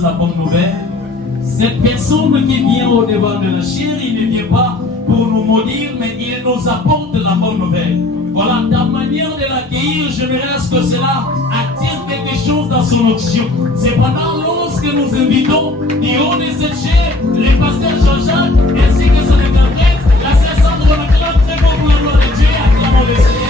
La bonne nouvelle. Cette personne qui vient au devant de la chair, il ne vient pas pour nous maudire, mais il nous apporte la bonne nouvelle. Voilà, ta manière de l'accueillir, j'aimerais à ce que cela attire quelque chose dans son option. Cependant, lorsque nous invitons du haut de cette chair, les pasteurs Jean-Jacques ainsi que son éclaireur, la sœur Sandro le clame très bon pour la gloire de Dieu, acclamons le Seigneur.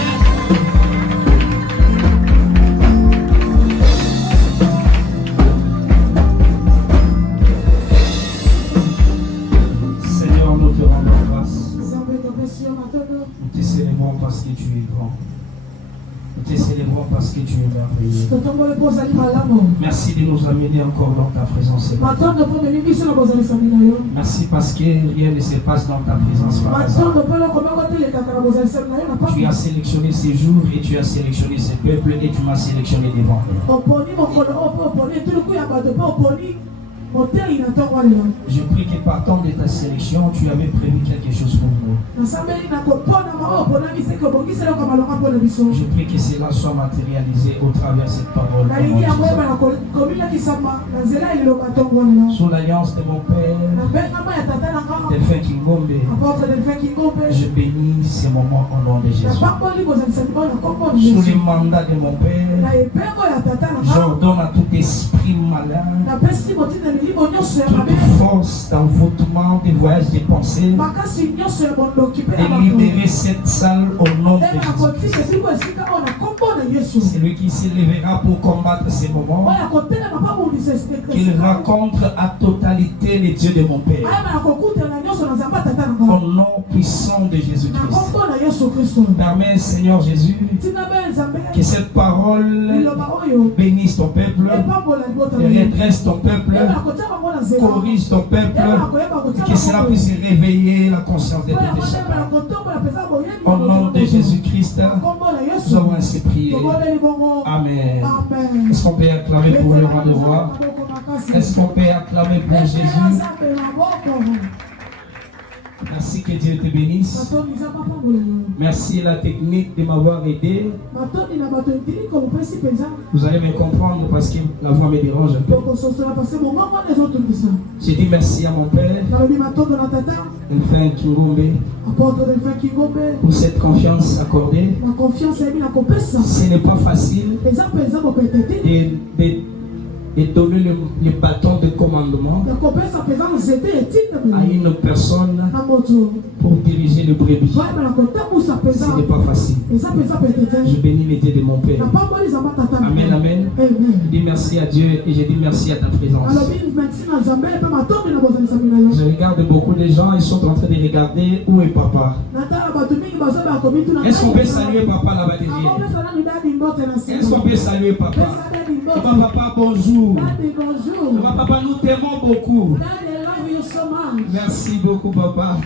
Nous te célébrons parce que tu es grand. Nous te célébrons célébrons parce que tu es merveilleux. Merci de nous amener encore dans ta présence, Seigneur. Merci parce que rien ne se passe dans ta présence par hasard. Tu as sélectionné ces jours et tu as sélectionné ces peuples et tu m'as sélectionné devant eux. Je prie que partant de ta sélection, tu avais prévu quelque chose pour nous. Je prie que cela soit matérialisé au travers de cette parole. Sous l'alliance de mon Père, Delphin Kingombe, je bénis ces moments au nom de Jésus. Sous le mandat de mon Père, j'ordonne à tout esprit malade, toute force d'envoûtement, de voyage des pensées, de libérer cette salle au nom de Jésus. Celui qui s'élèvera pour combattre ces moments, qu'il rencontre à totalité les dieux de mon Père. Au nom puissant de Jésus-Christ. Permets, Seigneur Jésus, que cette parole bénisse ton peuple, redresse ton peuple, corrige ton peuple, que cela puisse réveiller la conscience de tes péchés. Au nom de Jésus-Christ, nous avons ainsi prié. Amen. Est-ce qu'on peut acclamer pour le roi de roi? Est-ce qu'on peut acclamer pour Jésus? Merci, que Dieu te bénisse. Merci la technique de m'avoir aidé. Vous allez me comprendre parce que la voix me dérange un peu. J'ai dit merci à mon père, Delphin Kingombe, pour cette confiance accordée. Ce n'est pas facile de donner le bâton de commandement à une personne pour diriger le brebis. Ce n'est pas facile. Je bénis les dieux de mon Père. Amen, amen. Je dis merci à Dieu et je dis merci à ta présence. Je regarde beaucoup de gens, ils sont en train de regarder où est papa. Est-ce qu'on peut saluer papa là-bas derrière? Est-ce qu'on peut saluer papa? Papa, bonjour. Papa, nous t'aimons beaucoup. Merci beaucoup, papa.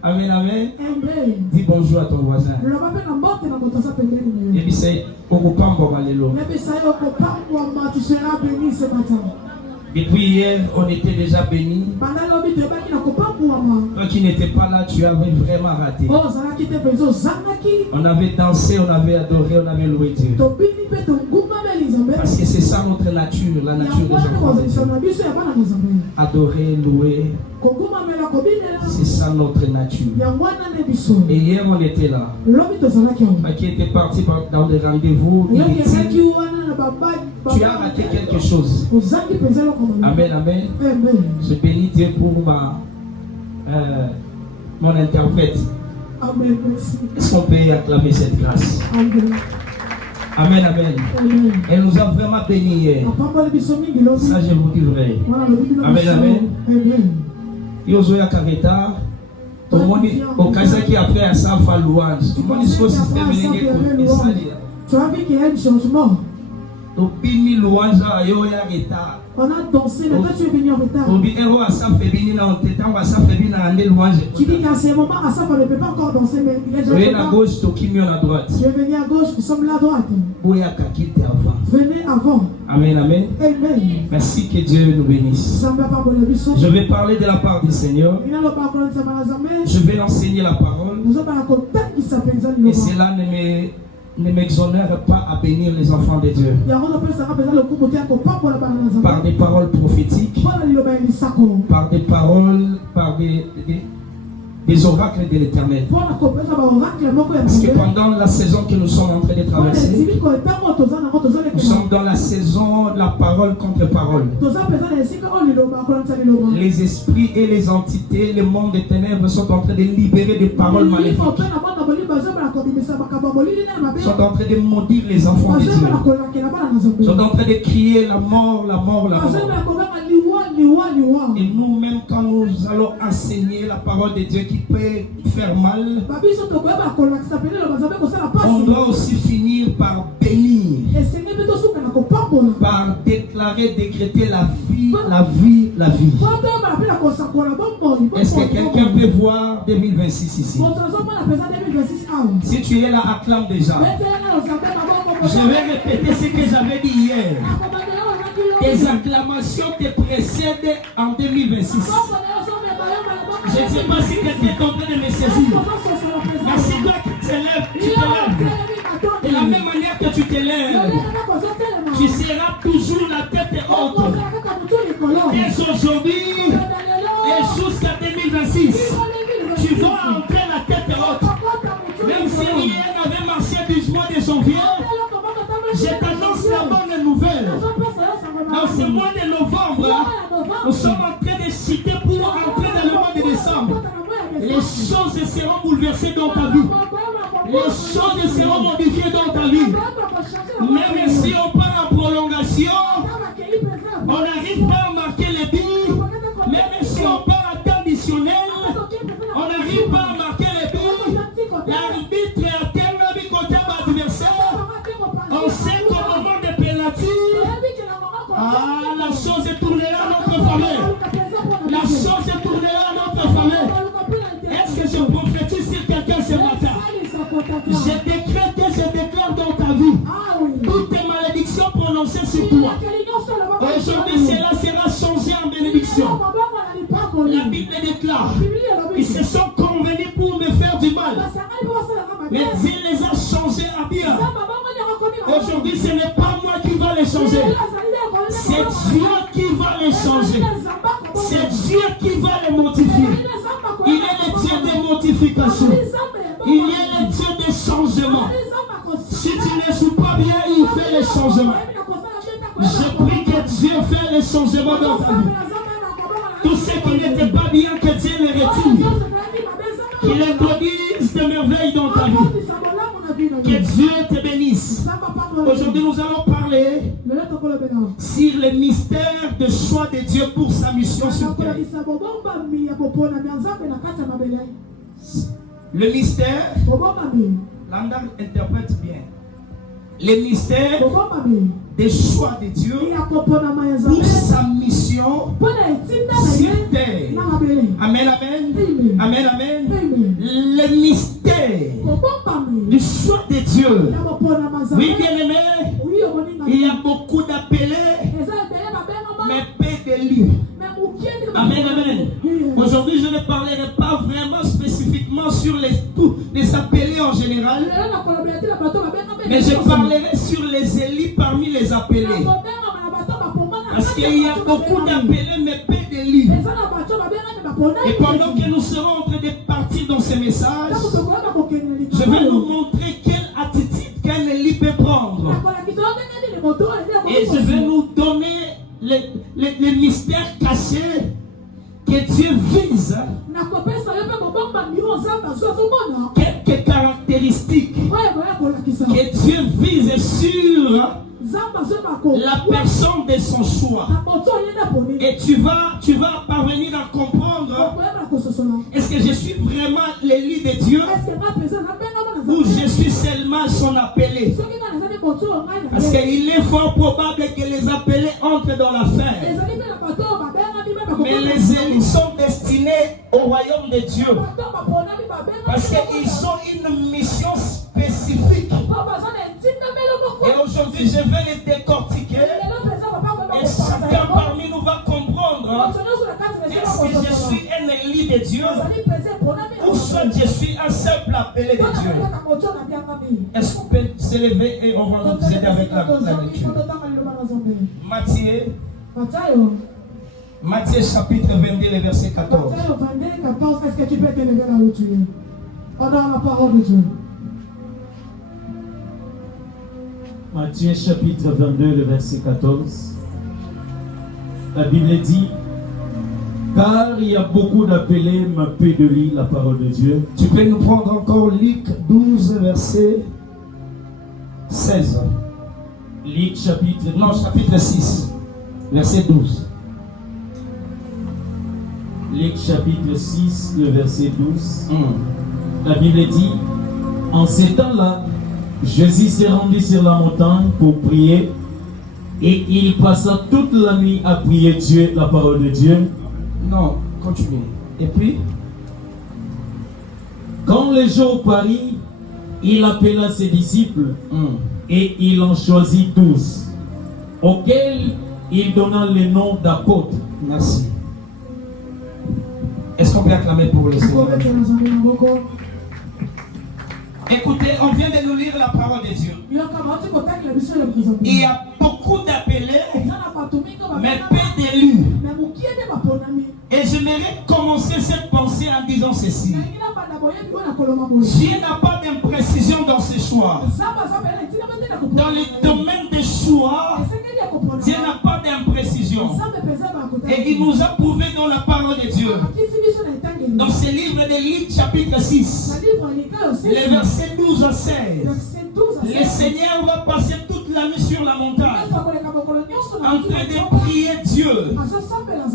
Amen, amen. Dis bonjour à ton voisin. Et puis c'est tu seras béni ce matin. Depuis hier, on était déjà bénis. Toi qui n'étais pas là, tu avais vraiment raté. On avait dansé, on avait adoré, on avait loué Dieu. Parce que c'est ça notre nature, la nature des enfants de Dieu. Adorer, louer, c'est ça notre nature. Et hier, on était là. Qui était parti dans des rendez-vous. Tu as raté quelque chose. Amen, amen. Je bénis Dieu pour mon interprète. Est-ce qu'on peut acclamer cette grâce? Amen, amen. Elle nous a vraiment bénis hier. Ça, je vous dis vrai. Amen, amen. Yozoya Kareta, au cas qui a fait à ça, fa louange. Tout le monde est sur le système. Tu as vu qu'il y a un changement. On a dansé, mais toi tu es venu en retard. Tu dis qu'à ce moment, Asaf ne peut pas encore danser, mais il est déjà à gauche, tu es venu à gauche, nous sommes là à droite. Venez avant. Amen, amen. Amen. Merci, que Dieu nous bénisse. Je vais parler de la part du Seigneur. Je vais enseigner la parole. Et cela ne m'exonère pas à bénir les enfants de Dieu. Par des paroles prophétiques, par des paroles, par des oracles de l'Éternel. Parce que pendant la saison que nous sommes en train de traverser, nous sommes dans la saison de la parole contre parole. Les esprits et les entités, le monde des ténèbres sont en train de libérer des paroles maléfiques. Sont en train de maudire les enfants de Dieu. Sont en train de crier la mort, la mort, la mort. Et nous-mêmes, quand nous allons enseigner la parole de Dieu qui peut faire mal, on doit aussi finir par bénir, par déclarer, décréter la vie, la vie, la vie. Est-ce que quelqu'un peut voir 2026 ici? Si tu es là, acclame déjà. Je vais répéter ce que j'avais dit hier. Tes acclamations te précèdent en 2026. Je ne sais pas si quelqu'un est en train de me saisir. Mais si toi tu t'élèves, tu t'élèves. De la même manière que tu t'élèves, tu seras toujours la tête haute. Dès aujourd'hui et jusqu'à 2026, tu vas entrer la tête haute. Même si hier avait marché du mois de janvier, je t'annonce la bonne nouvelle. Dans ce mois de novembre, nous sommes en train de citer pour entrer dans le mois de décembre. Les choses seront bouleversées dans ta vie. Les choses seront modifiées dans ta vie. Même si on part en prolongation, on n'arrive pas à marquer les billes. Même si on part en temps additionnel, on n'arrive pas à marquer les billes. L'arbitre a tellement mis côté à l'adversaire. On sait qu'au moment des pénaltys, la chose est tournée à notre faveur. La chose est tournée à notre faveur. Est-ce que je prophétise sur quelqu'un ce matin? Je décrète et je déclare dans ta vie toutes tes malédictions prononcées sur toi. Aujourd'hui, cela sera changé en bénédiction. La Bible déclare ils se sont convenus pour me faire du mal, mais Dieu les a changés à bien. Aujourd'hui, ce n'est pas moi qui va les changer. C'est Dieu qui va les changer. C'est Dieu qui va les modifier. Il est le Dieu des modifications. Il est le Dieu des changements. Si tu ne joues pas bien, il fait les changements. Je prie que Dieu fasse les changements dans ta vie. Tout ce qui n'était pas bien, que Dieu les retire. Qu'il introduise des merveilles dans ta vie. Que Dieu te bénisse. Aujourd'hui, nous allons parler sur le mystère de choix de Dieu pour sa mission sur terre. Le mystère, Landam interprète bien. Le mystère des choix de Dieu pour sa mission sur terre. Amen, amen. Amen, amen. Le mystère du choix de Dieu. Oui, bien aimé, il y a beaucoup d'appelés, mais peu d'élus. Amen, amen. Aujourd'hui, je ne parlerai pas vraiment spécifiquement sur les appelés en général, mais je parlerai sur les élus parmi les appelés. Parce qu'il y a beaucoup d'appelés, mais peu d'élus. Et pendant que nous serons en train de partir dans ce message, je vais nous montrer quelle attitude qu'un élu peut prendre. Et je vais nous donner les mystères cachés que Dieu vise. Quelques caractéristiques que Dieu vise sur la personne de son choix. Et tu vas parvenir à comprendre, est-ce que je suis vraiment l'élu de Dieu ou je suis seulement son appelé? Parce qu'il est fort probable que les appelés entrent dans l'affaire, mais les élus sont destinés au royaume de Dieu parce qu'ils ont une mission spécifique. Et aujourd'hui, je vais les décortiquer et chacun parmi nous va comprendre, est-ce que je suis un élu de Dieu ou soit je suis un simple appelé de Dieu? Est-ce qu'on peut s'élever et on va nous aider avec la lecture? Matthieu chapitre 22, le verset 14. Est-ce que tu peux t'élever là où tu es? On donne la parole de Dieu. Matthieu chapitre 22, le verset 14. La Bible dit: car il y a beaucoup d'appelés, mais peu de lits, la parole de Dieu. Tu peux nous prendre encore Luc 12, verset 16. Luc chapitre 6, verset 12. Luc chapitre 6, le verset 12. La Bible dit, en ces temps-là, Jésus s'est rendu sur la montagne pour prier et il passa toute la nuit à prier Dieu, la parole de Dieu. Non, continue. Et puis, quand le jour parut, il appela ses disciples et il en choisit 12, auxquels il donna le nom d'apôtres. Merci. Est-ce qu'on peut acclamer pour le Seigneur? Écoutez, on vient de nous lire la parole de Dieu. Il y a beaucoup d'appelés, mais peu d'élus. Et j'aimerais commencer cette pensée en disant ceci. Dieu n'a pas d'imprécision dans ses choix. Dans le domaine des choix, Dieu n'a pas d'imprécision. Et il nous a prouvé dans la parole de Dieu. Dans ce livre de Luc chapitre 6, les versets 12 à 16. Le Seigneur va passer toute la nuit sur la montagne, en train de prier Dieu,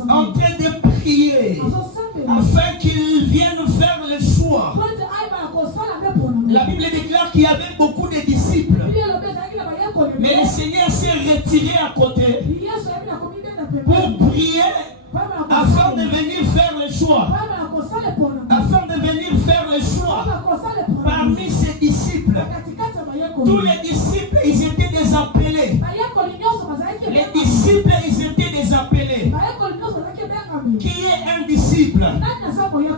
en train de prier, afin qu'il vienne faire le choix. La Bible déclare qu'il y avait beaucoup de disciples, mais le Seigneur s'est retiré à côté pour prier afin de venir faire le choix. Afin de venir faire le choix parmi ses disciples. Tous les disciples, ils étaient des appelés. Les disciples, ils étaient des appelés. Qui est un disciple?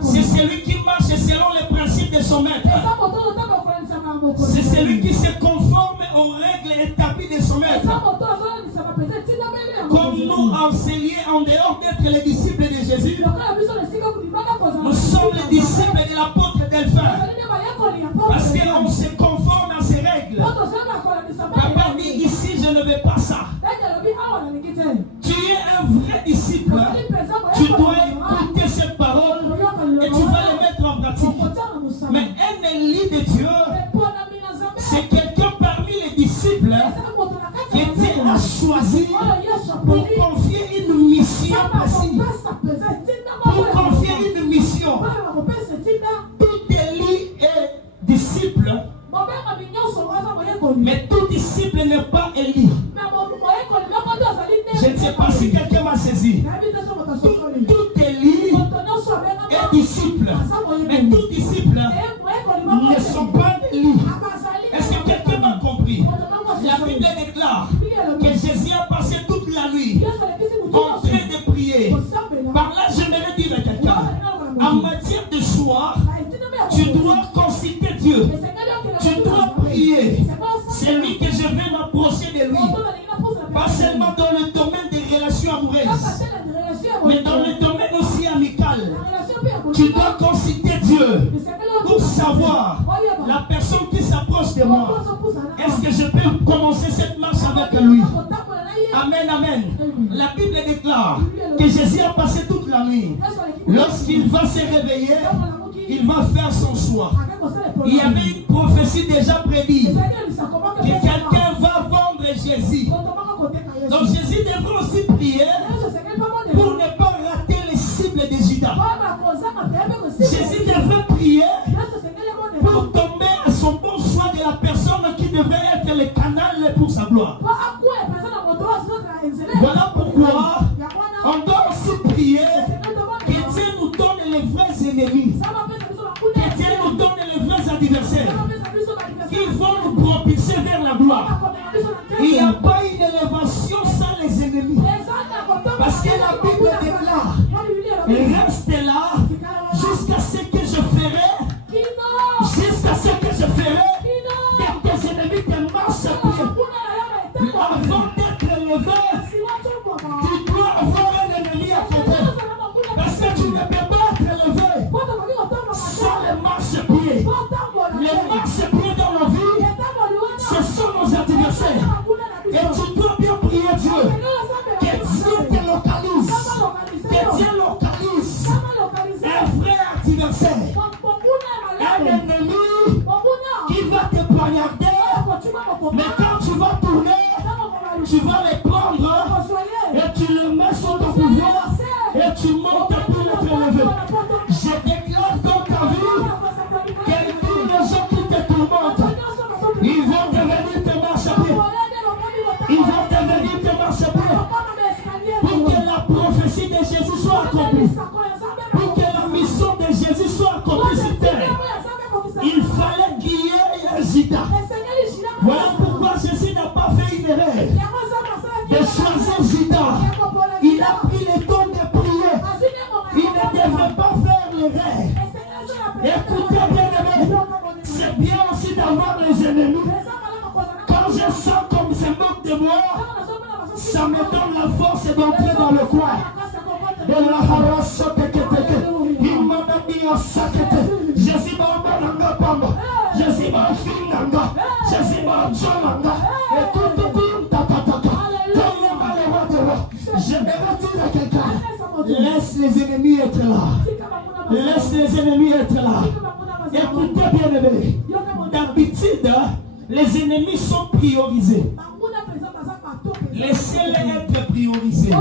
C'est celui qui marche selon les principes de son maître. C'est celui qui se conforme aux règles établies de son maître. Comme nous enseignés en dehors d'être les disciples de Jésus, nous sommes les disciples de l'apôtre Delphin. Parce qu'on se conforme à ses règles. Papa dit ici, je ne veux pas ça. Tu es un vrai disciple. Tu dois écouter cette parole et tu vas les mettre en pratique. Mais un élu de Dieu, c'est quelqu'un parmi les disciples qui était à choisir pour confier une mission précise. Pour confier une mission. Tout élu est disciple. Mais tout disciple n'est pas élu. Je ne sais pas si quelqu'un m'a saisi. Tout élu est disciple. Mais tout disciple ne sont pas élus. Est-ce que quelqu'un m'a compris? La Bible déclare que Jésus a passé toute la nuit en train de prier. Par là, j'aimerais dire à quelqu'un, en matière de choix, tu dois consulter Dieu. Tu dois prier. C'est lui que je vais m'approcher de lui. Pas seulement dans le domaine des relations amoureuses, mais dans le domaine aussi amical. Tu dois consulter Dieu pour savoir la personne qui s'approche de moi. Est-ce que je peux commencer cette marche avec lui? Amen, amen. La Bible déclare que Jésus a passé toute la nuit. Lorsqu'il va se réveiller, il va faire son choix. Il y avait une prophétie déjà prédite que quelqu'un va vendre Jésus. Donc Jésus devrait aussi prier pour ne pas rater les cibles de Judas. Jésus devrait prier pour tomber à son bon choix de la personne qui devait être le canal pour sa gloire. Voilà pourquoi on doit aussi prier que Dieu nous donne les vrais ennemis. Que Dieu nous donne les vrais adversaires qui vont nous propulser vers la gloire. Il n'y a pas une élévation sans les ennemis. Parce que la Bible déclare, reste là jusqu'à ce que je ferai, jusqu'à ce que je ferai, que tes ennemis te marchent à pied. Avant d'être élevé, tu dois avoir un ennemi à côté. Parce que tu ne peux pas être élevé sans les marche-pieds. Les marche-pieds dans nos vies, ce sont nos adversaires. Et tu dois bien prier Dieu. Que Dieu te localise. Que Dieu localise un vrai adversaire. Un ennemi qui va te poignarder. Mais quand tu vas tourner, tu vas les prendre et tu le mets sous ton pouvoir et tu montes pour être élevé. prophétie de Jésus soit accomplie, pour que la mission de Jésus soit accomplie sur terre, il fallait qu'il y ait un Judas. Voilà pourquoi Jésus n'a pas fait une erreur de choisir Judas. Il a pris le temps de prier. Il ne devait pas faire l'erreur. Écoutez bien, aimé, c'est bien aussi d'avoir les ennemis. Quand je sens comme c'est moque de moi, ça me donne la force d'entrer dans le coin. De la harasse, il m'a mis en saquette. Jésus m'a emmené Pamba. Jésus m'a filé. Jésus m'a jolanga. Et tout j'aimerais dire à quelqu'un, laisse les ennemis être là. Laisse les ennemis être là. Écoutez bien, aimé. D'habitude, les ennemis sont priorisés. Laissez-les être priorisés.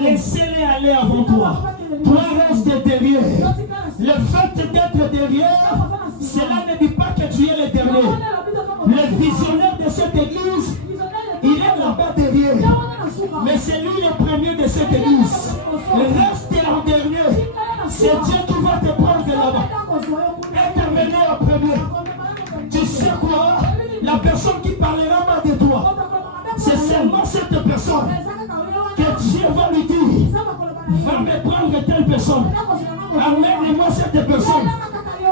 Laissez-les aller avant toi. Toi, reste derrière. Le fait d'être derrière, cela ne dit pas que tu es le dernier. Le visionnaire de cette église, il est là-bas derrière. Mais c'est lui le premier de cette église. Reste en dernier. C'est Dieu qui va te prendre là-bas. Et t'amener en premier. Tu sais quoi? La personne qui parlera mal de toi, c'est seulement cette personne que Dieu va lui dire, va me prendre telle personne. Amène-moi cette personne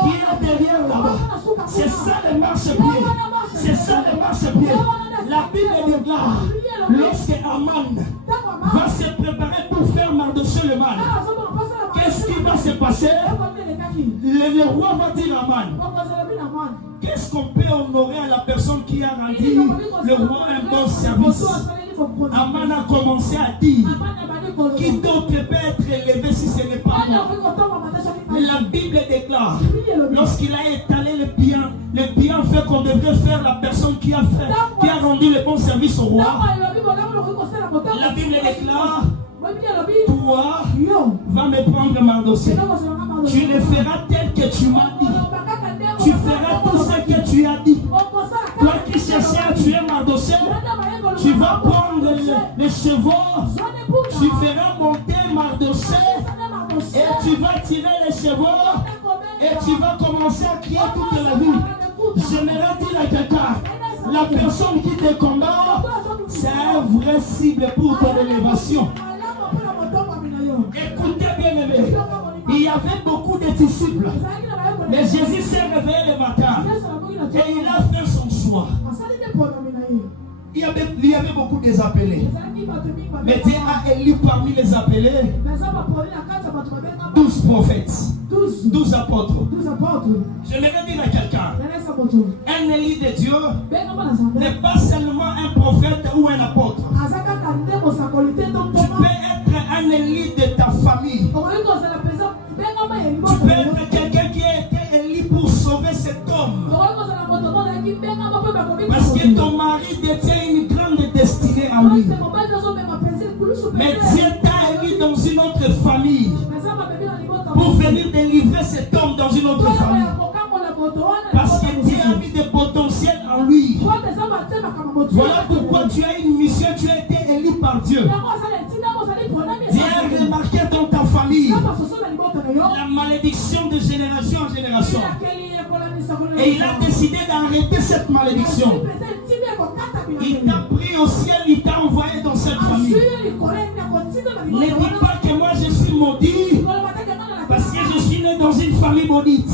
qui est derrière là-bas. C'est ça le marche-pied. C'est ça le marche-pied. La Bible déclare, lorsque Aman va se préparer pour faire Mardochée le mal, qu'est-ce qui va se passer? Le roi va dire à Aman, qu'est-ce qu'on peut honorer à la personne qui a rendu le roi un bon service? Aman a commencé à dire, qui d'autre peut être élevé si ce n'est pas moi? La Bible déclare, lorsqu'il a étalé le bienfait qu'on devrait faire la personne qui a rendu le bon service au roi, la Bible déclare, toi, va me prendre Mardochée. Tu le feras tel que tu m'as dit. Tu feras tout ce que tu as dit. Toi qui cherchais à tuer Mardochée, tu vas prendre les chevaux, tu feras monter Mardochée et tu vas tirer les chevaux et tu vas commencer à crier toute la vie. J'aimerais dire à quelqu'un, la personne qui te combat, c'est un vrai cible pour ton élévation. Écoutez bien, aimé, il y avait beaucoup de disciples, mais Jésus s'est réveillé le matin et il a fait son choix. Il y avait beaucoup de appelés. Mais Dieu a élu parmi les appelés 12 prophètes, 12 apôtres. J'aimerais dire à quelqu'un, un élu de Dieu n'est pas seulement un prophète ou un apôtre. Tu peux être un élu de ta famille. Tu peux être quelqu'un qui a été élu pour sauver cet homme. Parce que ton mari détient une grande destinée à lui. Mais Dieu t'a élu dans une autre famille pour venir délivrer cet homme dans une autre famille. Parce que Dieu a mis des potentiels en lui. Voilà pourquoi tu as une mission, tu as été élu par Dieu. Dieu a remarqué dans ta famille la malédiction de génération en génération. Et il a décidé d'arrêter cette malédiction. Il t'a pris au ciel, il t'a envoyé dans cette famille. Ne dis pas que moi je suis maudit parce que je suis né dans une famille maudite.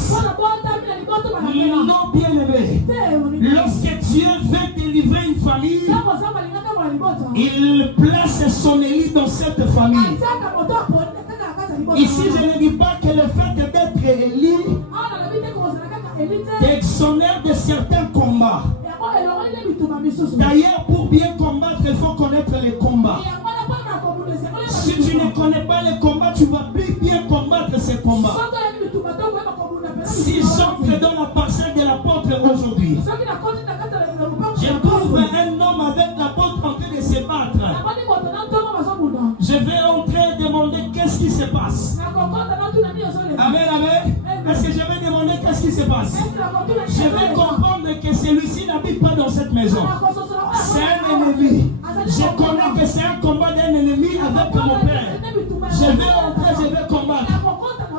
Non, bien aimé. Lorsque Dieu veut délivrer une famille, il place son élu dans cette famille. Ici, je ne dis pas que le fait d'être élu t'exonère de certains combats. D'ailleurs, pour bien combattre, il faut connaître les combats. Si tu ne connais pas les combats, tu vas plus bien combattre ces combats. Si j'entre dans la parcelle de l'apôtre aujourd'hui, je trouve un homme avec l'apôtre en train de se battre. Je vais entrer et demander qu'est-ce qui se passe. Amen, amen. Parce que je vais demander qu'est-ce qui se passe. Je vais comprendre que celui-ci n'habite pas dans cette cette maison. C'est un ennemi. Je connais que c'est un combat d'un ennemi avec mon père. Je vais entrer, je vais combattre.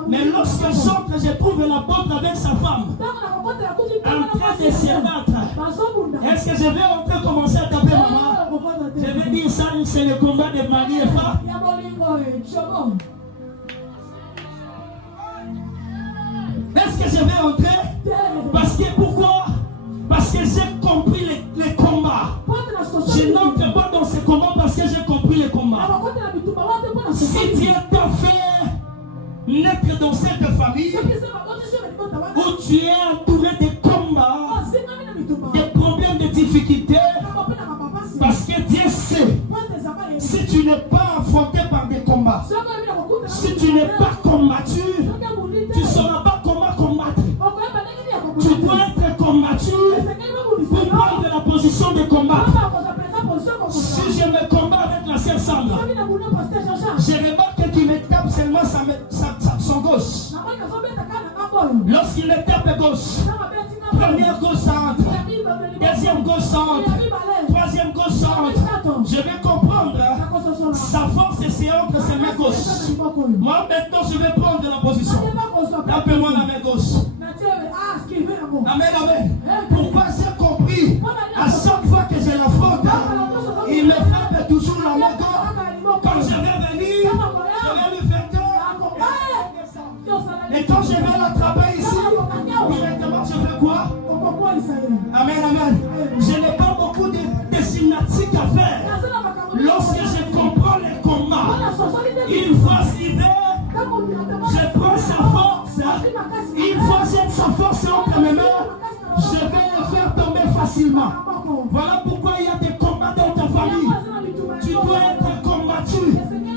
Mais lorsque j'entre, je trouve l'apôtre avec sa femme en train de se battre. Est-ce que je vais entrer commencer à taper maman? Je vais dire ça, c'est le combat de mari et femme. Est-ce que je vais entrer? Parce que pourquoi? Parce que j'ai compris les combats. Je n'entre pas dans ces combats parce que j'ai compris les combats. Si Dieu t'a fait naître dans cette famille où tu es entouré de combats, des problèmes, de difficultés, parce que Dieu sait, si tu n'es pas affronté par des combats, si tu n'es pas combattu, tu ne sauras pas comment combattre. Tu dois être combattu pour prendre la position de combat. Si je me combats avec la sœur Sandra, je remarque qu'il me tape seulement son gauche. Lorsqu'il me tape gauche, première gauche ça entre, deuxième gauche ça entre, troisième gauche ça entre. Je vais comprendre sa force c'est entre ses mains gauches. Moi maintenant je vais prendre la position. Tapez-moi la main gauche. Amen, amen. Pourquoi j'ai compris? À chaque fois que je l'affronte, il me frappe toujours la main gauche. Quand je vais venir, je vais lui faire peur. Et quand je vais l'attraper ici, directement je fais quoi? Amen, amen. Je n'ai pas beaucoup de gymnastique à faire. Lorsque je comprends les combats, une fois l'hiver, je prends sa force. Une fois j'ai sa force entre mes mains, je vais le faire tomber facilement. Voilà pourquoi il y a des combats dans ta famille. Tu dois être combattu.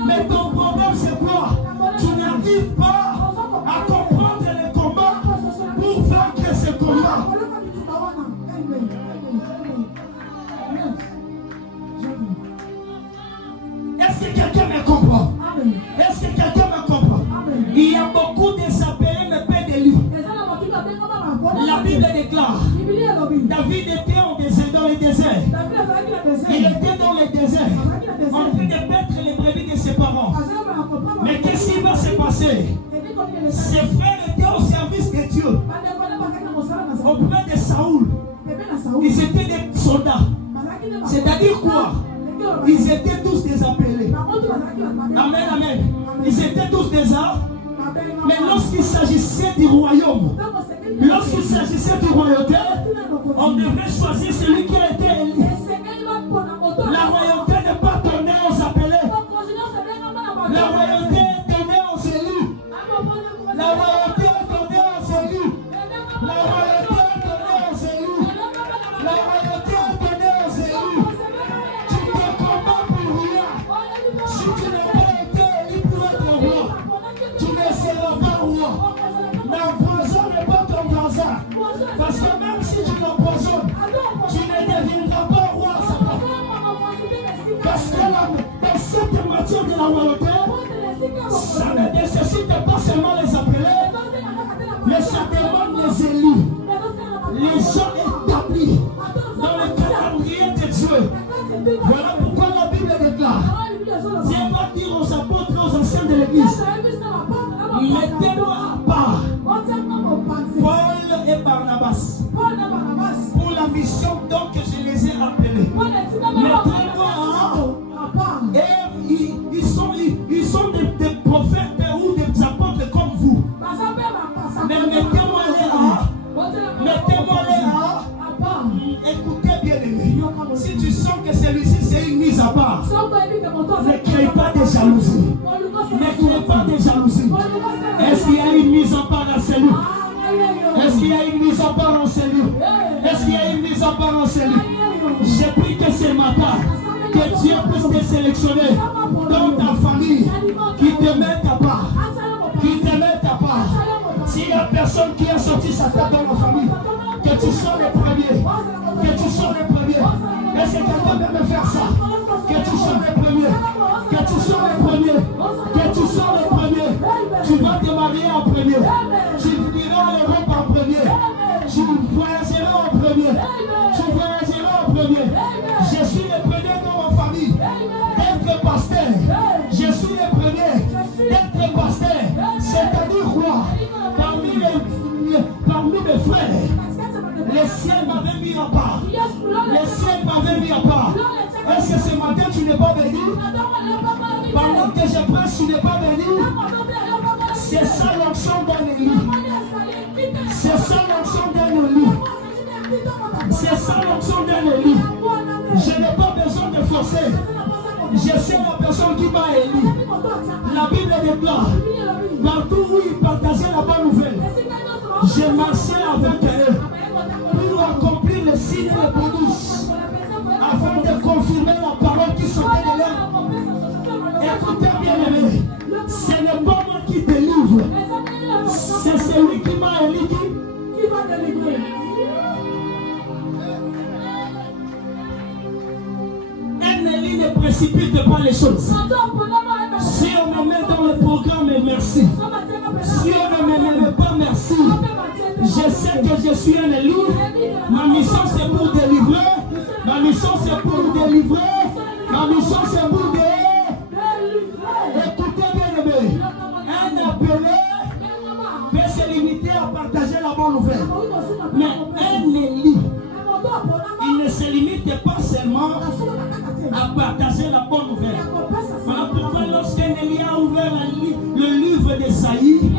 Mais ton problème c'est quoi? Tu n'arrives pas à comprendre les combats pour vaincre ces combats. Est-ce que quelqu'un me comprend? Est-ce que quelqu'un me comprend? Il y a beaucoup de sapés, mais peu d'élus. La Bible déclare, David était dans le désert. Il était dans le désert, en train de mettre les brebis de ses parents. Mais qu'est-ce qui va se passer? Ses frères étaient au service de Dieu, auprès de Saoul. Ils étaient des soldats. C'est-à-dire quoi? Ils étaient tous des appelés. Amen, amen. Ils étaient tous des arts. Mais lorsqu'il s'agissait du royaume, lorsqu'il s'agissait du royauté, on devait choisir celui qui a été élu. La royauté n'est pas donnée aux appelés. La royauté est donnée aux élus. La royauté est donnée aux élus. La royauté est donnée aux élus. La royauté est donnée aux élus. Tu te combats pour rien. Si tu n'as pas été élu pour être roi, tu ne seras pas roi. N'empoisonne pas ton voisin. Parce que même si tu l'empoisonnes, tu ne deviendras pas roi. Parce que dans cette matière de la royauté, ça ne nécessite pas seulement les appelés, mais ça demande les élus, les gens établis dans le calendrier de Dieu. Voilà pourquoi la Bible déclare, Dieu va dire aux apôtres et aux anciens de l'église, mettez-moi à part Paul et Barnabas pour la mission donc que je les ai appelés. Mettez-moi à part. Et ils sont des prophètes ou des apôtres comme vous. Mais mettez-moi-les à. Écoutez bien aimé. Si tu sens que celui-ci c'est une mise à part, ne crée pas de jalousie. Ne crée pas de jalousie. Est-ce qu'il y a une mise à part à celui? Est-ce qu'il y a une mise à part en celui? Est-ce qu'il y a une mise à part en celui? J'ai pris que ce matin, que Dieu puisse te sélectionner dans ta famille, qui te mette à part. Qui te mette à part. S'il y a personne qui a sorti sa tête dans la famille, que tu sois le premier. Que tu sois le premier. Est-ce que quelqu'un peut me faire ça? Que tu sois le premier. Que tu sois le premier. Que tu sois le premier. Tu vas te marier en premier. Tu iras à l'Europe en premier. Tu voyageras en premier. Tu voyageras en premier. Je suis le premier dans ma famille d'être pasteur. Je suis le premier d'être pasteur. C'est-à-dire quoi? Parmi mes frères, les ciels m'avaient mis à part. Les ciels m'avaient mis à part. Est-ce que ce matin tu n'es pas venu? Pendant que je prêche, tu n'es pas venu? C'est ça l'onction d'un élu. C'est ça l'onction d'un élu. C'est ça l'onction d'un élu. Je n'ai pas besoin de forcer. Je sais la personne qui m'a élu. La Bible déclare, partout où ils partageaient la bonne nouvelle, je marchais avec eux pour accomplir le signe et le bonus, afin de confirmer la parole qui sortait de l'air. Écoutez bien aimé, ce n'est pas moi qui délivre, c'est celui qui m'a élu qui va délivrer. Un élu ne précipite pas les choses. Si on me met dans le programme, merci. Si on ne me met pas, merci. Je sais que je suis un élu. Ma mission c'est pour délivrer. Ma mission c'est pour délivrer. Ma mission c'est pour délivrer. Écoutez bien aimé. Un appelé peut se limiter à partager la bonne nouvelle. Mais un élu, il ne se limite pas seulement à partager la bonne nouvelle. Voilà pourquoi lorsqu'un élu a ouvert le livre d'Ésaïe,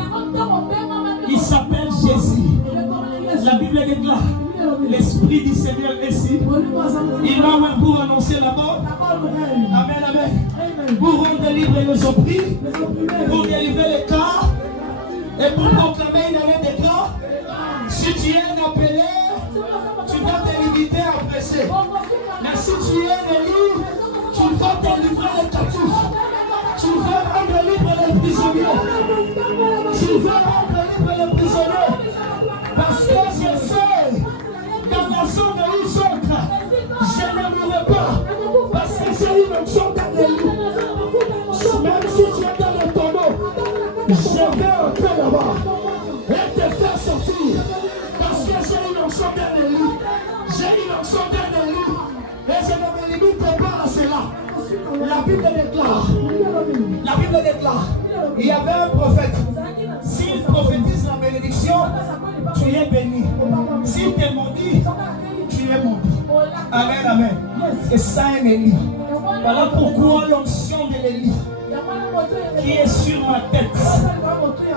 il s'appelle Jésus. La Bible déclare, l'Esprit du Seigneur est ici. Il va pour annoncer la mort. Amen, amen. Pour rendre libre les opprimés, pour délivrer les cas et pour proclamer une année de grâce. Si tu es un appelé, tu dois te limiter à prêcher. Mais si tu es un élu, tu vas délivrer les cartouches. Tu vas rendre libre les prisonniers. Tu vas rendre libre les prisonniers. Parce que je sais, dans la zone où j'entre, je ne mourrai pas. Parce que j'ai une onction dans les loups. Même si tu es dans le tonneau, je vais entrer là-bas et te faire sortir. Parce que j'ai une onction dans les loups. J'ai une onction dans les loups. Et je ne me limite pas à cela. La Bible déclare, il y avait un prophète. S'il prophétise la bénédiction, tu es béni. S'il te maudit, tu es maudit. Amen, amen. Et ça un élu. Voilà pourquoi l'onction de l'élu qui est sur ma tête,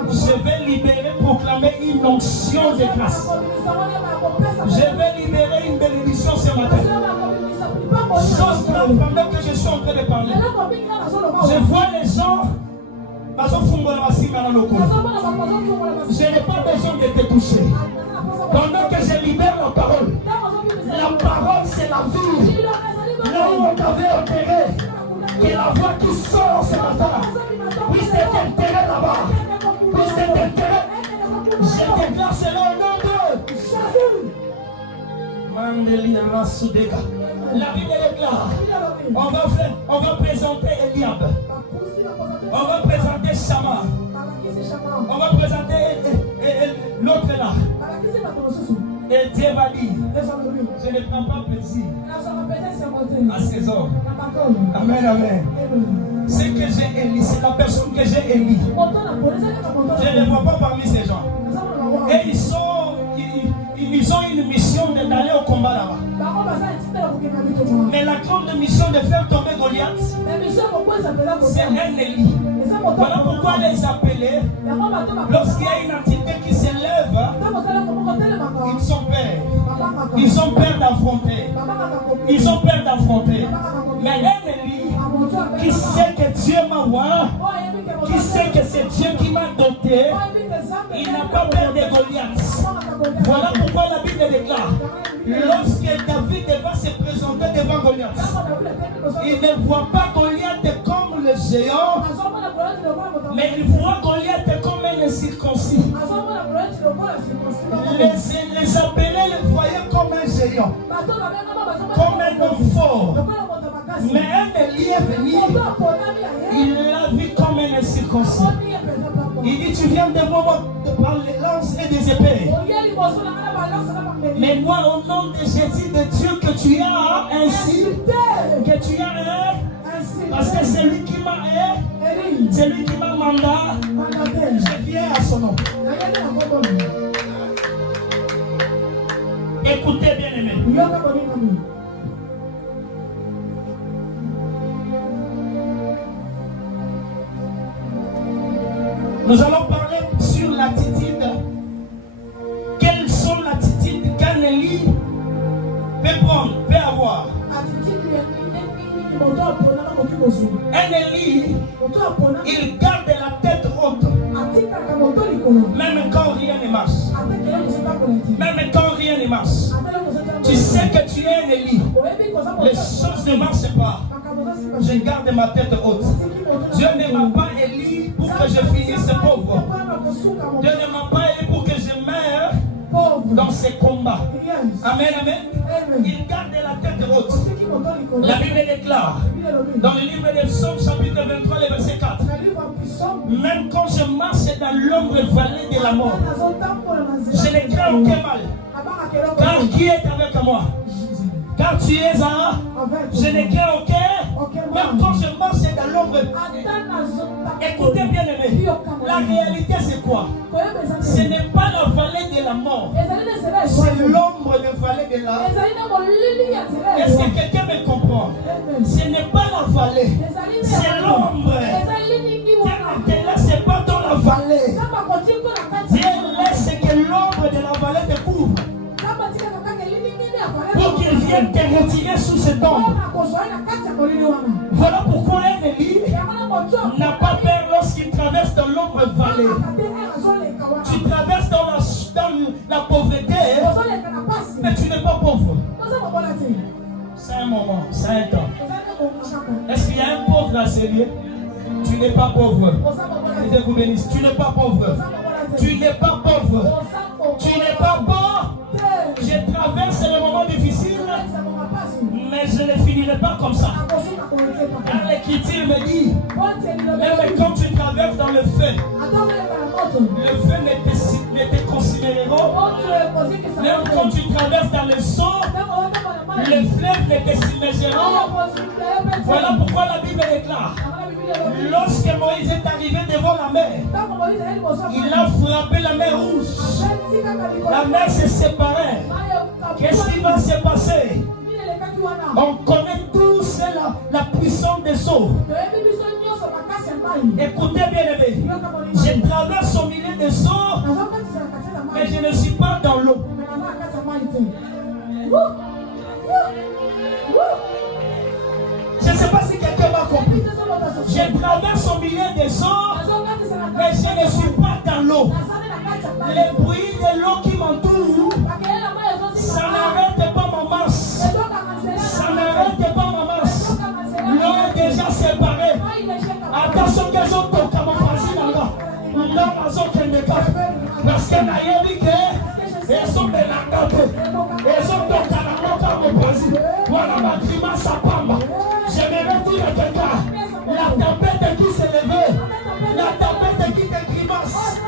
je vais libérer, proclamer une onction de grâce. Je vais libérer une bénédiction ce matin. Chose grave pendant que je suis en train de parler. Je vois les gens. Je n'ai pas besoin de te toucher. Pendant que je libère la parole c'est la vie. Là où on t'avait enterré, que la voix qui sort ce matin puisse t'enterrer là-bas. Puisse t'enterrer. Je déclare cela au nom de Jésus. Mandelia Rasudega. La Bible déclare, on va présenter Eliab. On va présenter Shama. On va présenter l'autre là. Et Dieu va dire, je ne prends pas plaisir à ces hommes. Amen, amen. Ce que j'ai élu, c'est la personne que j'ai élue. Je ne les vois pas parmi ces gens. Et ils ont une mission d'aller au combat là-bas. Mais la grande mission de faire tomber Goliath, c'est un élu. Voilà pourquoi les appeler, lorsqu'il y a une entité qui s'élève, ils sont peurs. Ils ont peur d'affronter. Ils ont peur d'affronter. Mais un élu qui sait que Dieu m'a envoyé, qui sait que c'est Dieu qui m'a doté, il n'a pas peur de Goliath. Voilà pourquoi la Bible déclare, lorsque David va se présenter devant Goliath, il ne voit pas Goliath comme le géant, mais il voit Goliath comme un circoncis. Les appelés le voyaient comme un géant, comme un homme fort. Mais un élu est venu, il l'a vu comme un circoncis. Il dit, tu viens de moi par les lances et des épées. Mais moi, au nom de Jésus, de Dieu que tu as, as insulté, que tu as parce que c'est lui qui m'a c'est lui qui m'a mandaté, je viens à son nom. Écoutez bien aimé. Nous allons parler sur l'attitude. Quelles sont l'attitude qu'un Élie peut prendre, peut avoir? Un Élie, il garde la tête haute. Même quand rien ne marche. Même quand rien ne marche. Tu sais que tu es un Élie. Les choses ne marchent pas. Je garde ma tête haute. Dieu ne m'a pas élu pour que je finisse pauvre. Dieu ne m'a pas élu pour que je meure dans ces combats. Amen, amen. Il garde la tête haute. La Bible déclare dans le livre des Psaumes, chapitre 23, le verset 4. Même quand je marche dans l'ombre vallée de la mort, je ne crains aucun mal. Car qui est avec moi? Car tu es à, je ne crains aucun. Même quand je marche dans l'ombre. Écoutez bien aimé, la réalité c'est quoi? Ce n'est pas la vallée de la mort, c'est l'ombre de vallée de la mort. Est-ce que quelqu'un me comprend? Ce n'est pas la vallée, c'est l'ombre. Dieu ne laisse pas dans la vallée. Dieu laisse que l'ombre de la vallée te couvre pour qu'il vienne te retirer sous cette ombre. Voilà pourquoi un Élie n'a pas peur lorsqu'il traverse dans l'ombre vallée. Tu traverses dans la pauvreté, mais tu n'es pas pauvre. C'est un moment, c'est un temps. Est-ce qu'il y a un pauvre à ce lieu? Tu n'es pas pauvre. Dieu vous bénisse. Tu n'es pas pauvre. Tu n'es pas pauvre. Tu n'es pas pauvre. Je traverse le moment difficile, mais je ne finirai pas comme ça. Car l'Écriture me dit, même quand tu traverses dans le feu ne te considérera. Même quand tu traverses dans le sang, le fleuve ne te submergera. Voilà pourquoi la Bible déclare, lorsque Moïse est arrivé devant la mer, il a frappé la mer rouge. La mer s'est séparée. Qu'est-ce qui va se passer? On connaît tous la puissance des eaux. Écoutez bien aimé, je traverse au milieu des eaux, mais je ne suis pas dans l'eau. Je ne sais pas si quelqu'un m'a compris. Je traverse au milieu des eaux, mais je ne suis pas dans l'eau. Le bruit de l'eau qui m'entoure, ça n'arrête pas ma masse. Ça n'arrête pas ma masse. L'eau est déjà séparée. Attention que je toque à mon passé là-bas. Parce que naïe que ils sont mélangatés. Ils sont toqués à mon passé. Voilà ma grimace à Pamba. J'aimerais dire à quelqu'un, la tempête qui s'est levée, la tempête qui te grimace,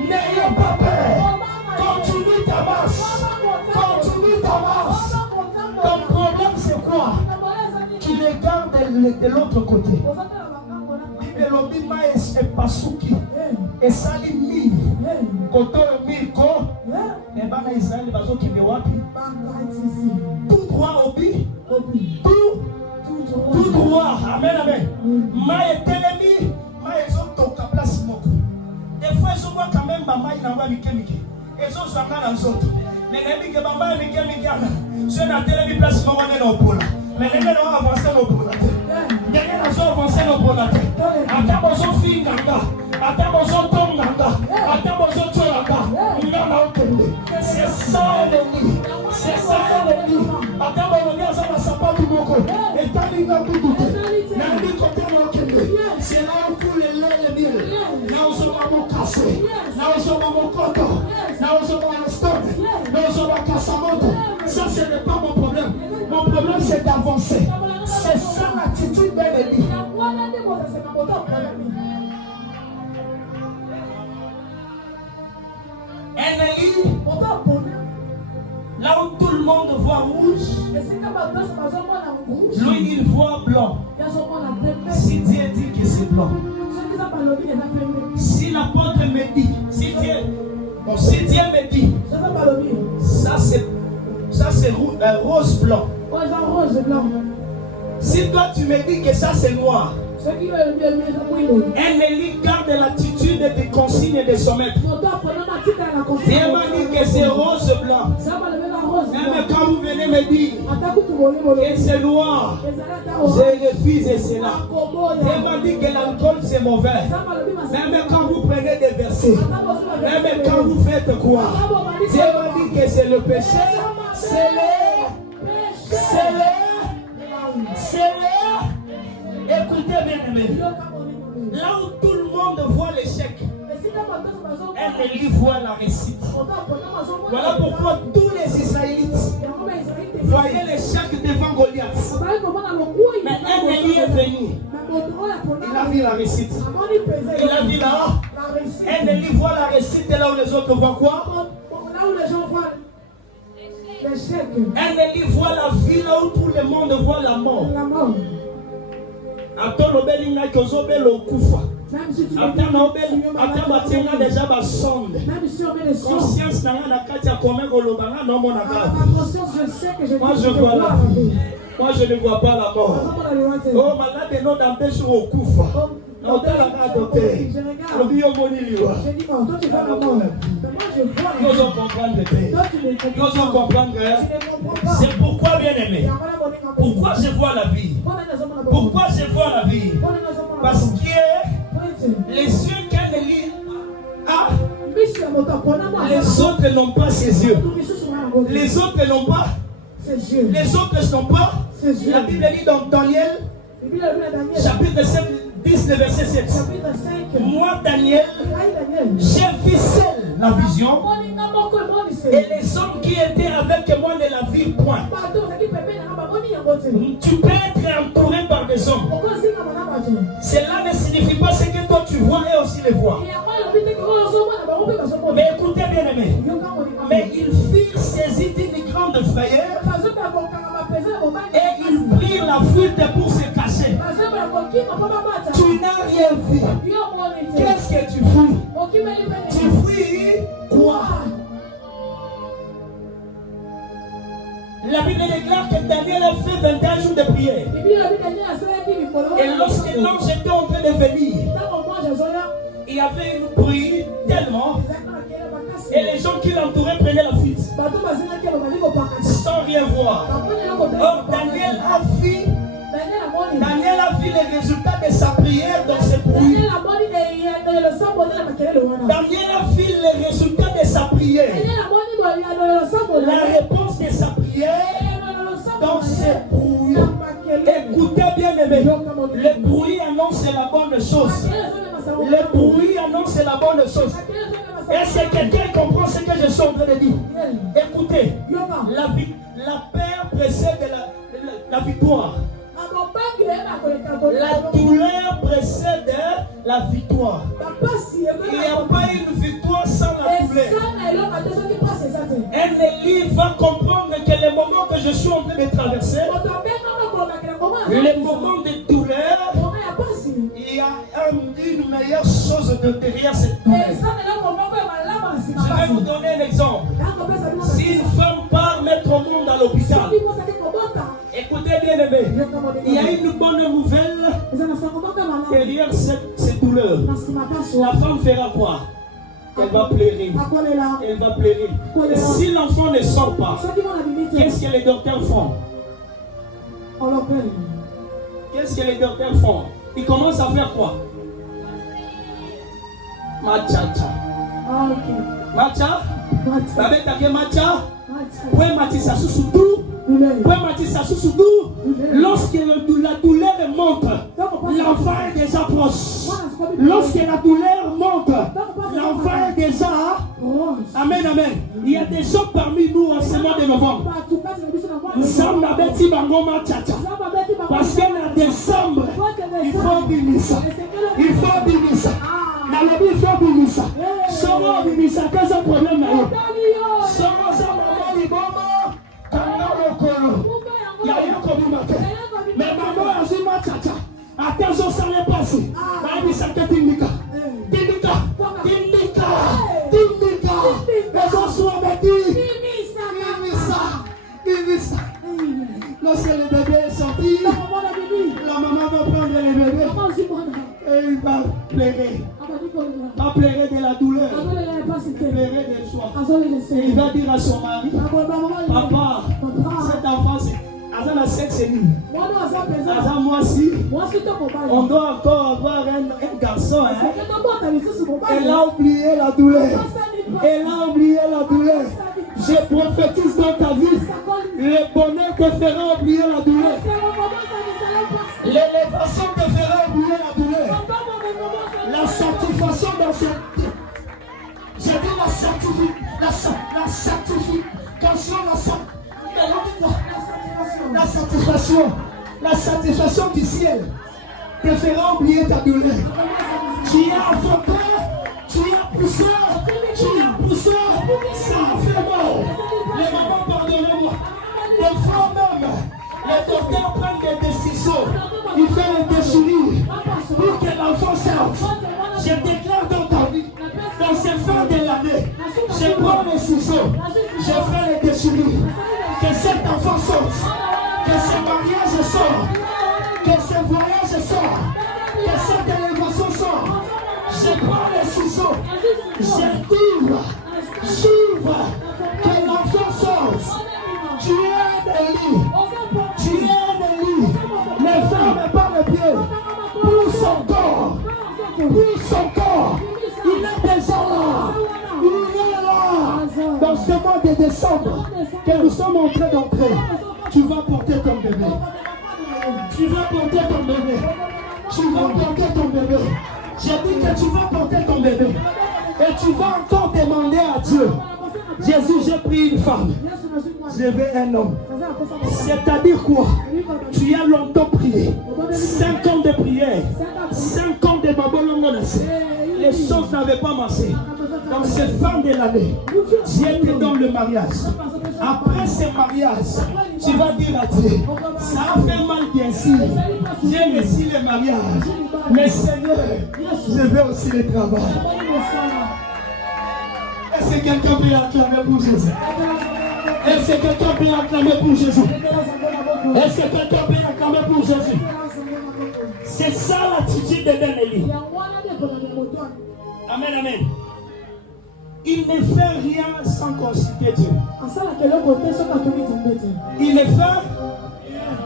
n'ayez pas peur. Continue ta marche. Continue ta marche. Ton problème c'est quoi? Tu les gardes de l'autre côté. Et l'objet est pasuki. Et salimi. Koto miko. Et ben Israël bazo qui wapi. Tout droit obi. Tout droit. Amen amen. Maï telemi. Maï zoto place moko. Des fois je vois quand même maï na wa mikemike. Et zo zanga na zoto. Mais n'aimi que maman mikemike ana. Je na telemi place moko na opola. Mais n'aimi na avancer no opola. N'aimi na zo avancer no opola. Ata bozo finganga. Ata bozo tonganga. Ata bozo tolanga. Ngana okende. C'est ça l'ennemi. C'est ça l'ennemi. Ata bozo nyaza na sapato moko. Et talinga kuduke. N'aimi côté okende. C'est là où coule le lait et le miel. Là où sont mon cassé. Là où sont mon koto. Là où sont mon stone. Là où sont mon kassamoto. Ça ce n'est pas mon problème. Mon problème c'est d'avancer. C'est ça l'attitude de l'ennemi. Un Élie, Là où tout le monde voit rouge, lui il voit blanc. Si Dieu dit que c'est blanc, si l'apôtre me dit, si Dieu me dit, ça c'est rose blanc. Si toi tu me dis que ça c'est noir, Élie garde l'attitude des consignes de son maître. Dieu m'a dit que c'est rose blanc. Même quand vous venez me dire que c'est noir, je refuse cela. Dieu m'a dit que l'alcool c'est mauvais. Même quand vous prenez des versets, même quand vous faites quoi, Dieu m'a dit que c'est le péché. Écoutez bien aimé. Là où tout le monde voit l'échec, Élie voit la réussite. Voilà pourquoi tous les Israélites voyaient l'échec devant Goliath. Mais Élie est venu. Il a vu la réussite. Il a vu là. Élie voit la réussite et là où les autres voient quoi? Élie voit la vie là où tout le monde voit la mort. Attends, l'obéli que ozobel okufa. Attends, batienga déjà ba sonde. Conscience n'a na kati ya comment kolobanga non mon aga. Moi je vois la vie. Moi je ne vois pas la mort. Oh malade non d'empêche okufa. Non t'as docteur. Le bio moni liwa. Je dis non, toi tu vas la mort. Nous allons comprendre. Nous allons comprendre. C'est pourquoi bien aimé. Pourquoi je vois la vie? Pourquoi je vois la vie? Parce que les yeux qu'Élie a, les autres n'ont pas ses yeux. Les autres n'ont pas ses yeux. Les autres ne sont pas. La Bible dit dans Daniel, chapitre 7, 10, verset 7. Moi, Daniel, j'ai vu seul la vision. Et les hommes qui étaient avec moi ne la virent point. Tu peux être entouré par des hommes. Cela ne signifie pas ce que toi tu vois et aussi les voient. Mais écoutez bien aimé. Mais ils firent saisis d'une grande frayeur et ils prirent la fuite pour se cacher. Tu n'as rien vu. Qu'est-ce que tu fuis? Tu fuis quoi? La Bible déclare que Daniel a fait 21 jours de prière. Et lorsque l'ange était en train de venir, il y avait une bruit tellement. Et les gens qui l'entouraient prenaient la fuite. Sans rien voir. Or Daniel a vu les résultats de sa prière dans ce bruit. Daniel a vu les résultats de sa prière. La réponse de sa prière dans ce bruit. Écoutez bien aimé. Le bruit annonce la bonne chose. Le bruit annonce la bonne chose. Est-ce que quelqu'un comprend ce que je suis en train de dire? Écoutez, la peur précède la victoire. La douleur précède la victoire. Il n'y a pas une victoire sans la douleur. Élie va comprendre que les moments que je suis en train de traverser, les moments de douleur, il y a une meilleure chose derrière cette douleur. Je vais vous donner un exemple. Si une femme part mettre au monde à l'hôpital, écoutez bien aimé, il y a une bonne nouvelle derrière cette douleur. La femme fera quoi? Elle va pleurer. Elle va pleurer. Et si l'enfant ne sort pas, qu'est-ce que les docteurs font? Qu'est-ce que les docteurs font? Ils commencent à faire quoi? Macha-cha. Macha? Macha? Ouais, Matissa Soussoudou. Lorsque la douleur monte, l'enfant est déjà proche. Lorsque la douleur monte, l'enfant est déjà. Amen, amen. Il y a des gens parmi nous en ce mois de novembre. Parce qu'en décembre, il faut vivre ça. Il faut vivre ça. Il faut vivre ça. Comment vivre ça? Quel est le problème? Comment ça, maman, la sexe libre. Moi aussi, on doit encore avoir un garçon. Hein? Elle a oublié la douleur. Elle a oublié la douleur. Je prophétise dans ta vie. Le bonheur te fera oublier la douleur. L'élévation te fera oublier la douleur. La sanctification dans cette vie. J'ai dit la sanctification du ciel te fera oublier ta douleur. Tu as enfanté, tu as poussé, ça a fait mal. Les mamans, pardonnez-moi. Les femmes même, les docteurs prennent des décisions. Ils font les déchirures pour que l'enfant sorte. Je déclare dans ta vie, dans ces fins de l'année, je prends les ciseaux, je fais les déchirures. Que cet enfant sorte, que ce mariage sorte, que ce voyage sorte, que cette élévation sorte. Je prends les ciseaux, j'ouvre, que l'enfant sorte. Tu es des lits, les femmes par le pied, pour son corps, il est déjà là, dans ce mois de décembre, que nous sommes en train d'entrer. Tu vas porter ton bébé, tu vas porter ton bébé, j'ai dit que tu vas porter ton bébé, et tu vas encore demander à Dieu. Jésus, j'ai pris une femme, je veux un homme. C'est-à-dire quoi? Tu as longtemps prié, 5 ans de prière, 5 ans de babolongonas. Les choses n'avaient pas marché. Dans cette fin de l'année, Dieu te donne le mariage. Après ce mariage, tu vas dire à Dieu, ça a fait mal bien sûr. J'ai reçu le mariage. Mais Seigneur, je veux aussi le travail. Est-ce que quelqu'un peut acclamer pour Jésus? Est-ce que quelqu'un peut acclamer pour Jésus? Est-ce que quelqu'un peut acclamer pour Jésus? C'est ça l'attitude de Ben-Élie. Amen, amen. Il ne fait rien sans consulter Dieu. Il ne fait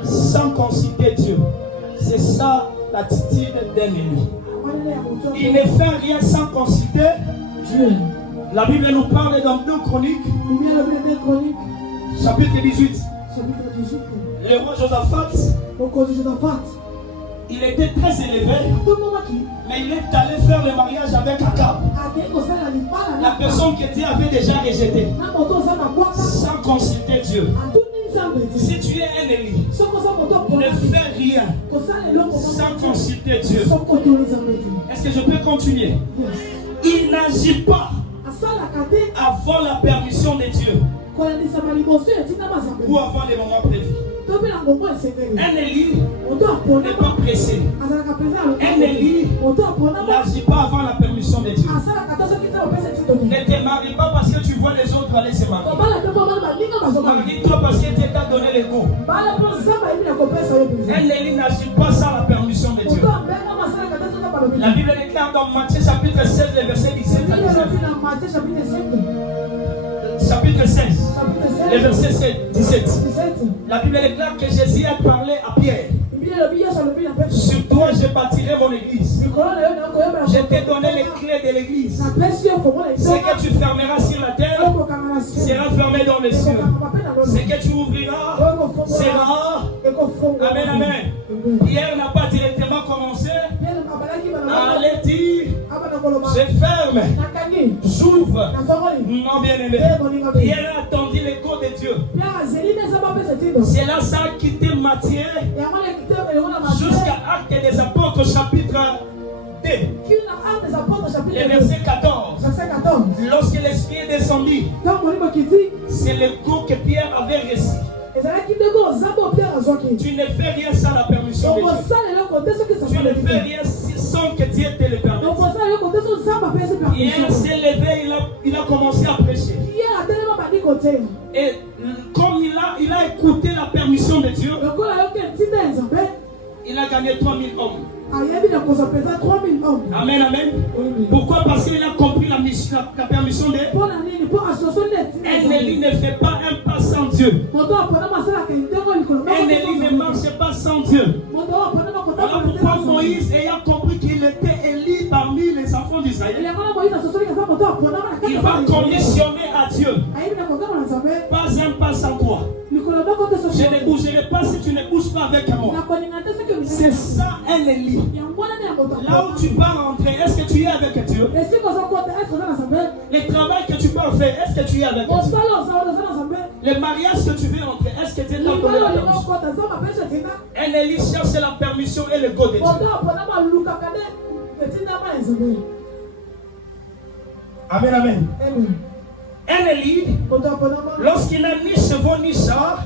sans consulter Dieu. C'est ça l'attitude d'Élie. Il ne fait rien sans consulter Dieu. La Bible nous parle dans 2 Chroniques, chapitre 18. Le roi Josaphat, il était très élevé, mais il est allé faire le mariage avec Akab, la personne que Dieu avait déjà rejetée, sans consulter Dieu. Si tu es un Élie, ne fais rien sans consulter Dieu. Est-ce que je peux continuer? Il n'agit pas avant la permission de Dieu ou avant les moments prévus. Un Élie n'est pas pressé. Un Élie n'agit pas avant la permission de Dieu. Ne te marie pas parce que tu vois les autres aller se marier. Marie-toi parce que Dieu t'a donné le goût. Un Élie n'agit pas sans la permission de Dieu. La Bible déclare dans Matthieu chapitre 16, le verset 17 à 19. Chapitre 16, le verset 17. La Bible déclare que Jésus a parlé à Pierre. Sur toi, je bâtirai mon église. Je t'ai donné les clés de l'église. Ce que tu fermeras sur la terre sera fermé dans les cieux. Ce que tu ouvriras sera. Amen, amen. Pierre n'a pas directement commencé à aller dire je ferme, j'ouvre. Non, bien aimé. Pierre a attendu l'écho de Dieu. C'est là ça a quitté Matthieu jusqu'à Actes des Apôtres chapitre 2. Le verset 14. Lorsque l'Esprit est descendu, c'est le coup que Pierre avait reçu. Tu ne fais rien sans la permission de Dieu. Tu ne fais rien sans que Dieu te le permette. Pierre s'est levé, il a commencé à prêcher. Et comme il a écouté la permission de Dieu, il a gagné 3000 hommes. Amen, amen. Pourquoi? Parce qu'il a compris la permission de Dieu. Un Élie ne fait pas un pas sans Dieu. Dieu. Élie ne marchait pas sans Dieu. Voilà pourquoi Moïse, ayant compris qu'il était Élie parmi les enfants d'Israël, il va conditionner à Dieu. Pas un pas sans toi. Je ne bougerai pas si tu ne bouges pas avec moi. C'est ça un Élie. Là où tu vas rentrer, est-ce que tu es avec Dieu? Le travail que tu peux faire, est-ce que tu es avec Dieu? Le mariage que tu veux entrer, est-ce que Dieu t'a donné la permission? Un Élie cherche la permission et le go de Dieu. Amen, amen. Un Élie, lorsqu'il n'a ni chevaux ni chars,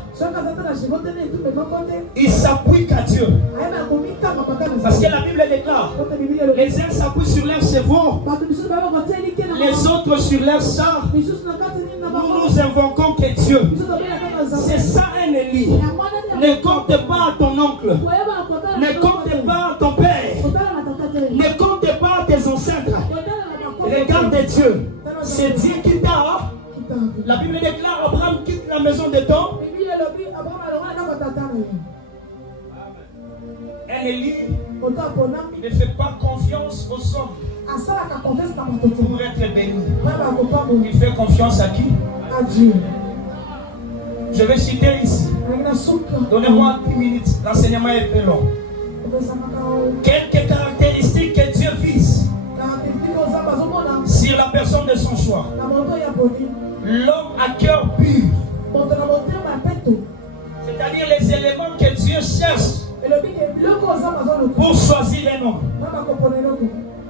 il s'appuie qu'à Dieu. Parce que la Bible déclare, les uns s'appuient sur leurs chevaux, les autres sur leurs chars. Nous invoquons que Dieu. C'est ça un Élie. Ne compte pas à ton oncle, ne compte pas à ton père, ne compte pas à tes ancêtres. Regarde Dieu. C'est Dieu qui t'a. La Bible déclare, Abraham quitte la maison de ton. Un Élie ne fait pas confiance aux hommes pour être béni. Il fait confiance à qui? À Dieu. Je vais citer ici. Donnez-moi 10 minutes. L'enseignement est peu long. Quelques caractéristiques que Dieu vise sur la personne de son choix. L'homme à cœur pur. C'est-à-dire les éléments que Dieu cherche pour choisir un homme.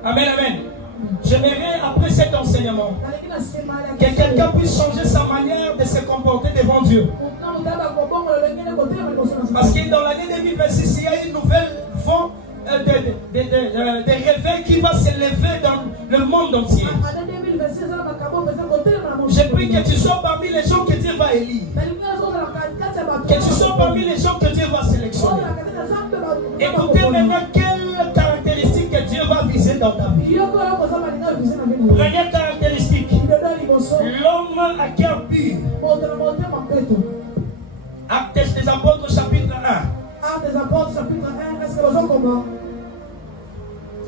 Amen, amen. J'aimerais, après cet enseignement, que quelqu'un puisse changer sa manière de se comporter devant Dieu. Parce que dans l'année 2026, il y a une nouvelle vent de réveil qui va s'élever dans le monde entier. Je prie que tu sois parmi les gens que Dieu va élire. Que tu sois parmi les gens que Dieu va sélectionner. Écoutez maintenant quelles caractéristiques que Dieu va viser dans ta vie. Première caractéristique, l'homme à cœur pur. Actes des Apôtres chapitre 1. Actes des Apôtres chapitre 1. Est-ce que vous comprenez?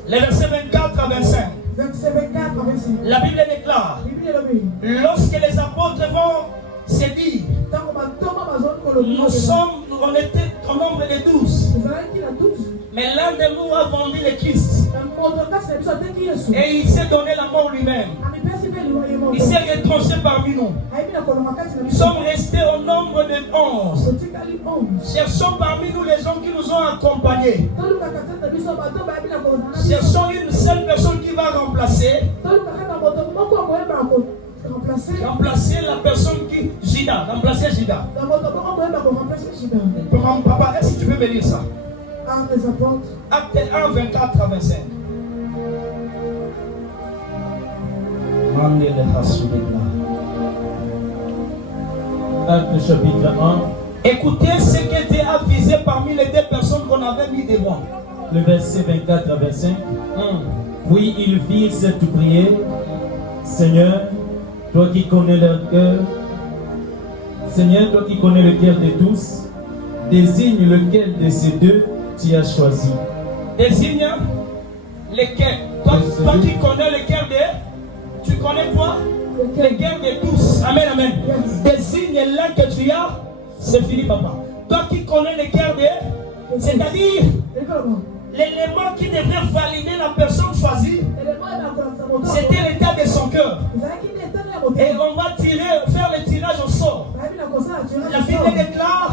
Les versets 24 à 25. Verset 24 à 25. La Bible déclare, lorsque les apôtres vont se dire, on était au nombre de 12. Mais l'un de nous a vendu le Christ. Et il s'est donné la mort lui-même. Il s'est retranché parmi nous. Nous sommes restés au nombre de 11. Cherchons parmi nous les gens qui nous ont accompagnés. Cherchons une seule personne qui va remplacer la personne qui... Jida. Remplacer Jida. Papa, est-ce que tu peux me lire ça? Acte 1, 24 à 25. Acte chapitre 1. Écoutez ce que Dieu a visé parmi les deux personnes qu'on avait mis devant. Le verset 24 à 25. Puis il fit cette prière. Seigneur, toi qui connais leur cœur, Seigneur, toi qui connais le cœur de tous, désigne lequel de ces deux tu as choisi. Désigne lequel. Toi qui connais le cœur de... Tu connais quoi? Le cœur de tous. Amen, amen. Désigne l'un que tu as. C'est fini, papa. Toi qui connais le cœur de... C'est-à-dire... L'élément qui devrait valider la personne choisie, c'était l'état de son cœur. Et on va faire le tirage au sort. La Bible déclare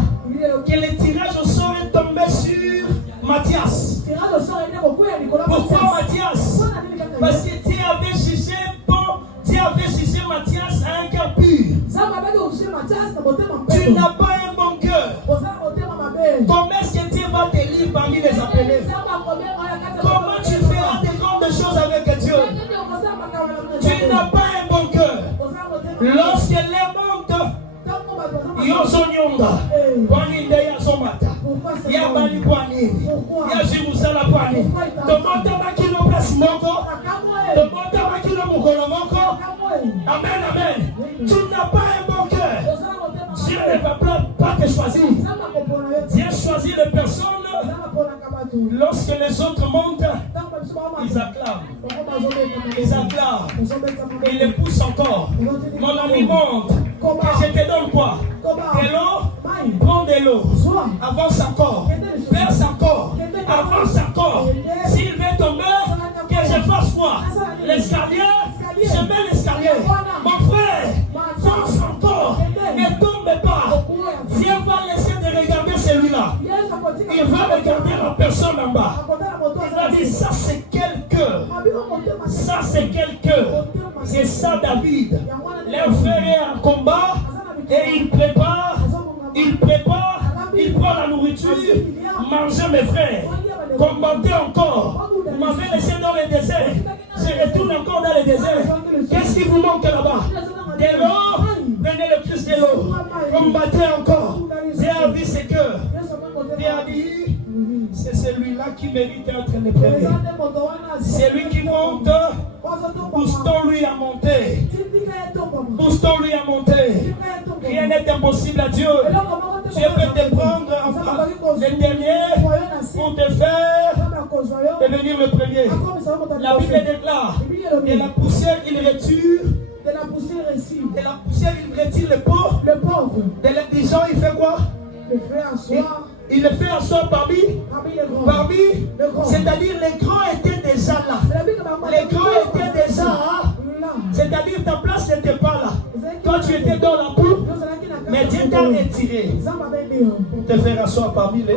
que le tirage au sort est tombé sur Matthias. Pourquoi Matthias? Parce que Dieu avait jugé Matthias à un cœur pur. Tu n'as pas un bon cœur. Comment est-ce que Dieu va te lire parmi les appelés? Comment tu feras des grandes choses avec Dieu? Tu n'as pas un bon cœur. Lorsque les montent, Yosonyonga, Waninde Yazomata, Yabani Wani, Yajimusala Wani, Tomota Makino Plasmoko, Tomota Makino Mukolomoko. Amen, amen. Tu n'as pas un bon cœur. Dieu ne va choisi. Dieu choisit les personnes. Lorsque les autres montent, ils acclament. Ils acclament. Ils les poussent encore. Mon ami monte. Et je te donne quoi? De l'eau? Prends de l'eau. Avance encore. Verse encore. Avance encore. S'il veut tomber, que je fasse quoi? L'escalier. Je mets l'escalier. Mon frère, fonce encore. Ne tombe pas. Dieu va laisser de regarder celui-là. Il va regarder la personne en bas. Il va dire, ça c'est quel cœur. Ça c'est quel cœur. C'est ça David. Leur frère est en combat et il prépare. Il prend la nourriture. Mangez mes frères. Combattez encore. Vous m'avez laissé dans le désert. Je retourne encore dans le désert. Qu'est-ce qui vous manque là-bas? De l'eau. Prenez le plus de l'eau. Combattez encore. Dieu a vu ce cœur. Dieu a dit, c'est celui-là qui mérite d'être le premier. C'est lui qui monte. Poussons-lui à monter. Poussons-lui à monter. Rien n'est impossible à Dieu. Dieu peut te prendre le dernier pour te faire devenir le premier. La Bible déclare, de la poussière il retire. De la poussière ici. De la poussière il retire le pauvre. Le pauvre. De l'indigent il fait quoi? Il le fait asseoir parmi les grands. C'est-à-dire les grands étaient déjà là. Les grands étaient déjà là. C'est-à-dire ta place n'était pas là. Toi tu étais dans la poule. Mais Dieu t'a retiré pour te faire asseoir parmi les.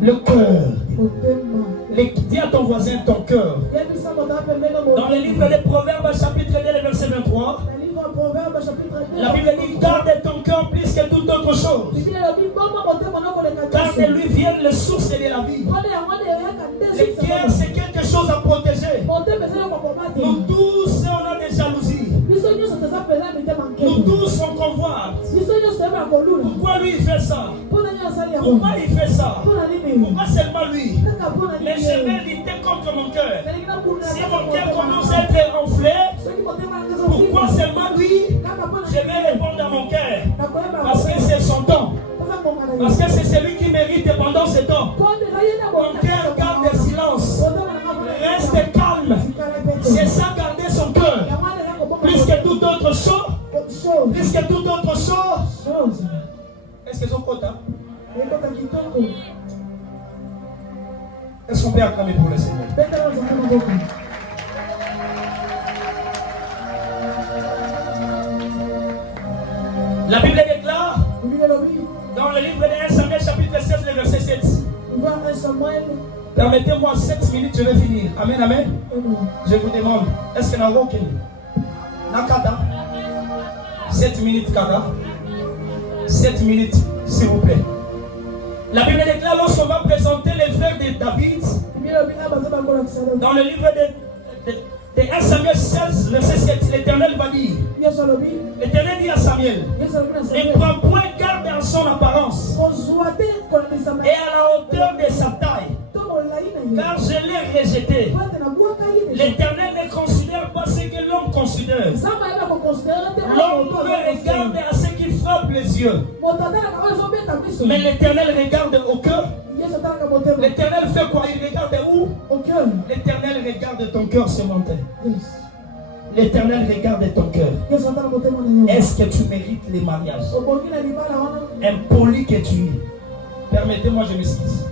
Le cœur. Dis à ton voisin ton cœur. Dans le livre des Proverbes, chapitre 2, verset 23. La Bible dit, garde ton cœur plus que toute autre chose. Car de lui viennent les sources de la vie. Le cœur, c'est quelque chose à protéger. Nous tous, on a des jalousies. Nous tous, on convoite. Pourquoi lui il fait ça? Pourquoi il fait ça? Pourquoi seulement lui? Mais je vais lutter contre mon cœur. Si mon cœur commence à être enflé, pourquoi seulement lui? Je vais répondre à mon cœur. Parce que c'est son temps. Parce que c'est celui qui mérite pendant ce temps. Mon cœur garde le silence. Reste calme. C'est ça, garder son cœur. Plus que toute autre chose. Plus que toute autre chose. Est-ce que c'est son quota? Est-ce qu'on peut acclamer pour le Seigneur? La Bible déclare dans le livre de 1 Samuel chapitre 16, le verset 7. Permettez-moi 7 minutes, je vais finir. Amen, amen. Je vous demande, est-ce que nous avons aucune? Nakada. 7 minutes, Kada. 7 minutes, s'il vous plaît. La Bible déclare lorsqu'on va présenter les frères de David dans le livre de 1 Samuel 16, verset 7, l'Éternel va dire. L'Éternel dit à Samuel, ne prends point garde à son apparence et à la hauteur de sa taille, car je l'ai rejeté. L'Éternel ne considère pas ce que l'homme considère. L'homme regarde à ce qui frappe les yeux. Mais l'Éternel regarde au cœur. L'Éternel fait quoi? Il regarde où? Au cœur. L'Éternel regarde ton cœur ce matin. L'Éternel regarde ton cœur. Est-ce que tu mérites les mariages? Impoli que tu es. Permettez-moi, je m'excuse.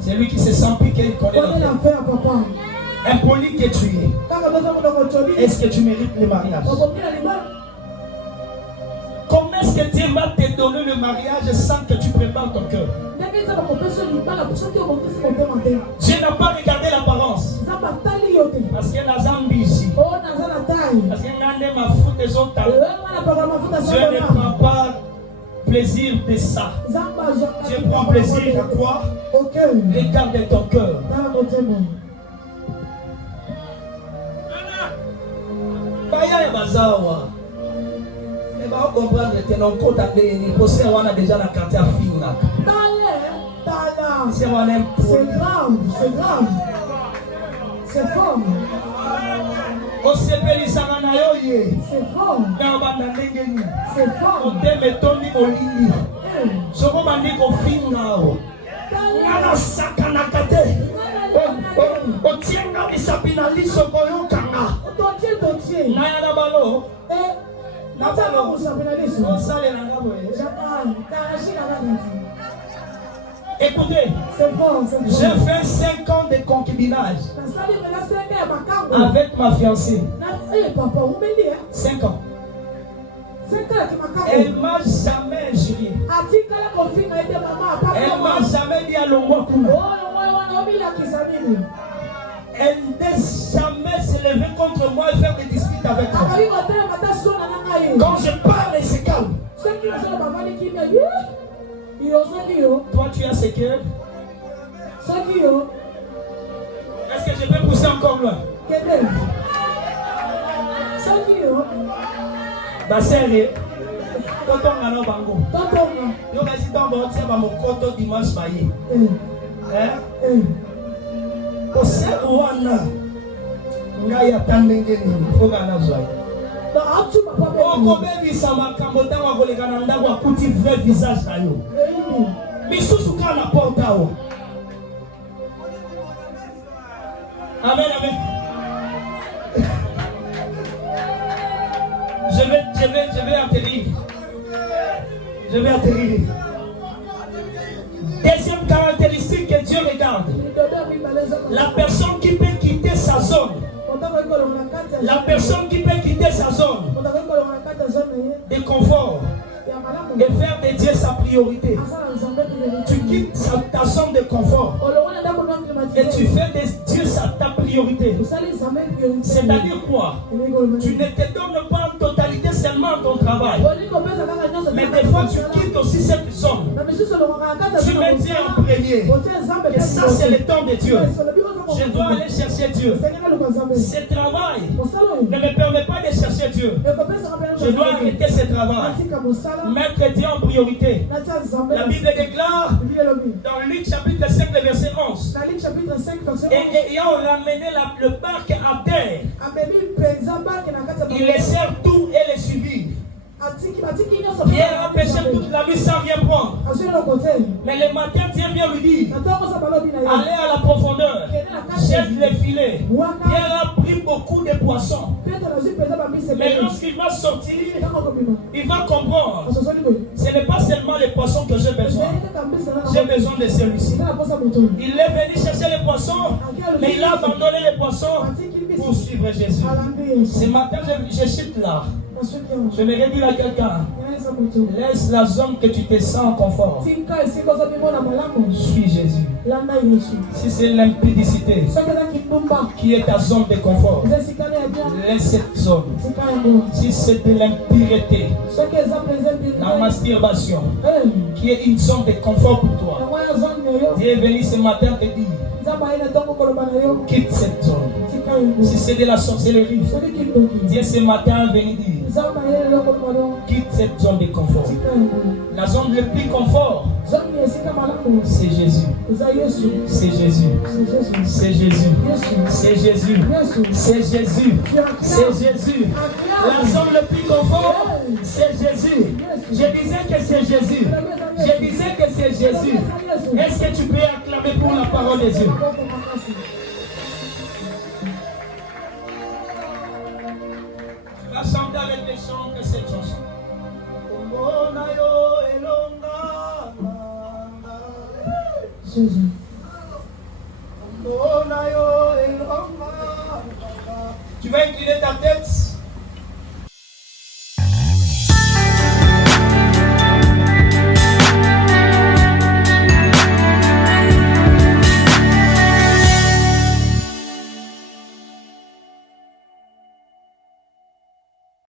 C'est lui qui se sent piqué, il connaît l'affaire. Impoli que tu es. Est-ce que tu mérites les mariages? Comment est-ce que Dieu va te donner le mariage sans que tu prépares ton cœur? Dieu n'a pas regardé l'apparence. Parce que la Zambie ici. Parce que ma fout des autres. Dieu ne prend pas plaisir de ça. Dieu prend plaisir à quoi? Regarde ton cœur. On va comprendre que non compte les procès on a déjà la quartier à Fina. C'est grave, c'est grave. C'est fort. C'est fort. C'est fort. Écoutez, j'ai fait 5 ans de concubinage avec ma fiancée. 5 ans. Elle m'a jamais injurié. Elle m'a jamais dit à l'ongwa. Elle n'est jamais se lever contre moi et faire des disputes avec moi. Quand je parle, elle se calme. Toi, tu as ce cœur. Est-ce que je peux pousser encore loin? Ma sœur, quand on a un bango, yo kasi tambo tia ba mokoto dimanche maye. Ko se wana ngai atandenge ni foga na zwa. Oko bebi sama kamota wa koleka na ndako akuti vrai visage na yo. Misusu kana porta o. Amen, amen. Je vais atterrir. Je vais atterrir. Deuxième caractéristique que Dieu regarde. La personne qui peut quitter sa zone. La personne qui peut quitter sa zone de confort et faire de Dieu sa priorité. Tu quittes ta zone de confort et tu fais de Dieu ta priorité. C'est-à-dire quoi? Tu ne te donnes pas en totalité seulement à ton travail, mais des fois tu quittes aussi cette zone. Tu me dis en premier que ça c'est le temps de Dieu. Je dois aller chercher Dieu. Ce travail ne me permet pas de chercher Dieu. Je dois arrêter ce travail, mettre Dieu en priorité. La Bible déclare dans Luc chapitre 5 verset 11, et ayant ramené le barque à terre, ils laissèrent tout et les suivirent. Pierre a péché toute la nuit sans rien prendre. Mais le matin, Dieu vient lui dire, allez à la profondeur, jette les filets. Pierre a pris beaucoup de poissons. Mais lorsqu'il va sortir, il va comprendre, ce n'est pas seulement les poissons que j'ai besoin. J'ai besoin de celui-ci. Il est venu chercher les poissons, mais il a abandonné les poissons pour suivre Jésus. Ce matin, je chute là. Je me redis à quelqu'un, laisse la zone que tu te sens en confort. Suis Jésus. Si c'est l'impudicité qui est ta zone de confort, laisse cette zone. Si c'est de l'impureté, la masturbation, qui est une zone de confort pour toi, Dieu est venu ce matin te dire, quitte cette zone. Si c'est de la sorcellerie, Dieu ce matin est venu dire, quitte cette zone de confort. La zone le plus confort, c'est Jésus. C'est Jésus. C'est Jésus. C'est Jésus. C'est Jésus. C'est Jésus. La zone le plus confort, c'est Jésus. Je disais que c'est Jésus. Je disais que c'est Jésus. Est-ce que tu peux acclamer pour la parole de Dieu? Tu vas chanter avec les chants de cette chanson. Jésus. Tu vas incliner ta tête.